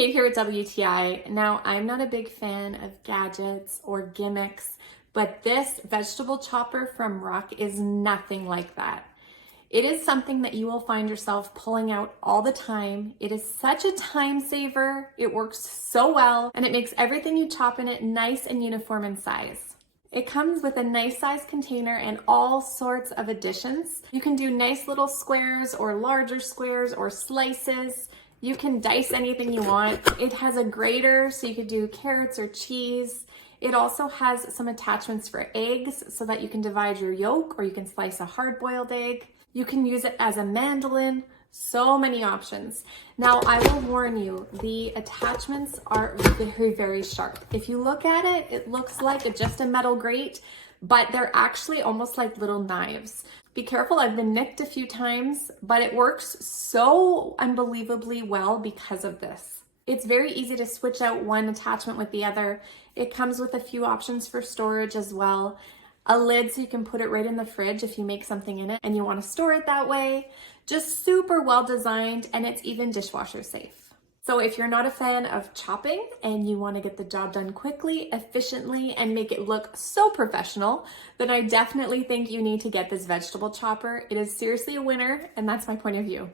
Kate here with WTI. Now, I'm not a big fan of gadgets or gimmicks, but this vegetable chopper from RuK is nothing like that. It is something that you will find yourself pulling out all the time. It is such a time saver. It works so well, and it makes everything you chop in it nice and uniform in size. It comes with a nice size container and all sorts of additions. You can do nice little squares or larger squares or slices. You can dice anything you want. It has a grater, so you could do carrots or cheese. It also has some attachments for eggs so that you can divide your yolk, or you can slice a hard-boiled egg. You can use it as a mandoline. So many options. Now, I will warn you, the attachments are very, very sharp. If you look at it, it looks like just a metal grate, but they're actually almost like little knives. Be careful, I've been nicked a few times, but it works so unbelievably well because of this. It's very easy to switch out one attachment with the other. It comes with a few options for storage as well. A lid so you can put it right in the fridge if you make something in it and you want to store it that way. Just super well designed, and it's even dishwasher safe. So if you're not a fan of chopping and you want to get the job done quickly, efficiently, and make it look so professional, then I definitely think you need to get this vegetable chopper. It is seriously a winner, and that's my point of view.